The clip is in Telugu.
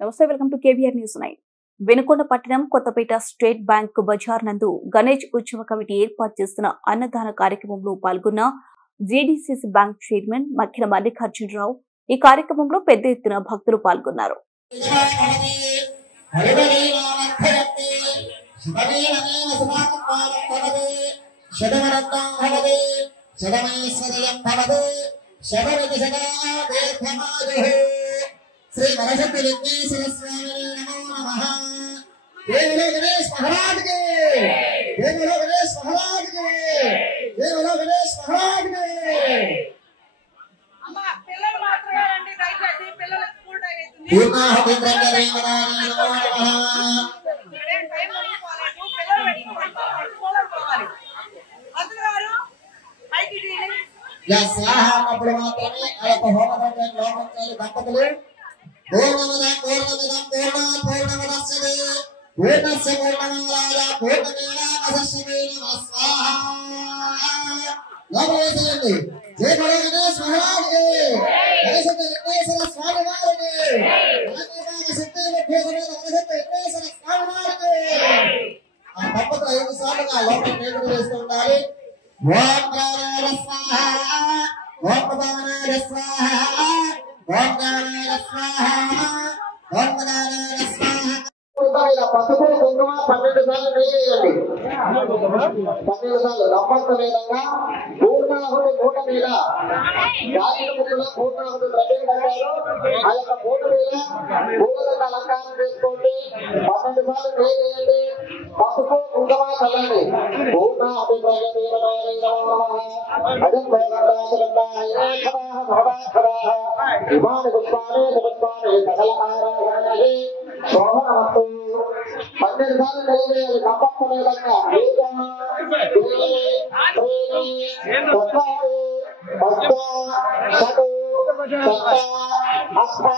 నమస్తే, welcome to KVR news 9. Venukonda పట్టణం కొత్తపేట స్టేట్ బ్యాంక్ బజార్ నందు గణేష్ ఉత్సవ కమిటీ ఏర్పాటు చేసిన అన్నదాన కార్యక్రమంలో పాల్గొన్న GDCC bank chairman Makkina Mallikarjunarao. ఈ కార్యక్రమంలో పెద్ద ఎత్తున భక్తులు పాల్గొన్నారు. श्री वरसति लिंगेश्वर स्वामी नमो नमः। देवलो गणेश महाराज के, देवलो गणेश महाराज के, देवलो गणेश महाराज के। अम्मा पिల్లలు మాత్రమే రండి, దయచేసి పిల్లల స్కూల్ టైం అవుతుంది. పూర్ణాహుతి బ్రహ్మదేవనాయ నమో నమః. టైం అయిపోలేదు, పిల్లలు పెట్టుకోవాలి, స్కూల్ పోవాలి. అతగారు పైకి తీయండి. యా స్వాహ అప్పుడు మాత్రమే అలక హోమదండ లోకంలో దంపతులు పూర్ణమదం పూర్ణమిదం పూర్ణమదస్యతే పూర్ణస్య పూర్ణమంగళాయ పూర్ణమేవావశిష్యతే నమః స్వాహా. నమోసేయండి. జయ బలో గణేశ్ మహారాజ్ కి, వరసతి వెంకటేశ్వర స్వామి వారికి, వరకటాక సిద్ధి విఘ్నేశ్వర వరసతి వెంకటేశ్వర స్వామి వారికి. ఆ దంపతులు 5 సార్లుగా లోపల పేరు వేస్తూ ఉండాలి. ఓం ప్రాణాయ స్వాహా, ఓం ప్రధానాయ స్వాహా, ఓం ప్రాణాయ స్వాహా, ఓం ప్రధానాయ స్వాహా. ఇలా పసుపు కుంకుమ 12 సార్లు వేయండి. 12 సార్లు నమ్మకం విధంగా పూర్ణాహుతి మూట మీద గాజుల ముక్కలో పూర్ణాహుతి ద్రవ్యం కట్టారు. ఆ యొక్క మూట మీద పూలదండ అలంకారం చేసుకోండి. 12 సార్లు వేయండి. పసుపు కుంకుమ చల్లండి. పూర్ణాహుతి ద్రవ్యం అజం ఇమాని పుష్పాన్ని పుష్పాన్ని సకల ఆరాధనకి శోభనమస్తు. 12 సార్లు వేయాలి. నమ్మకం విధంగా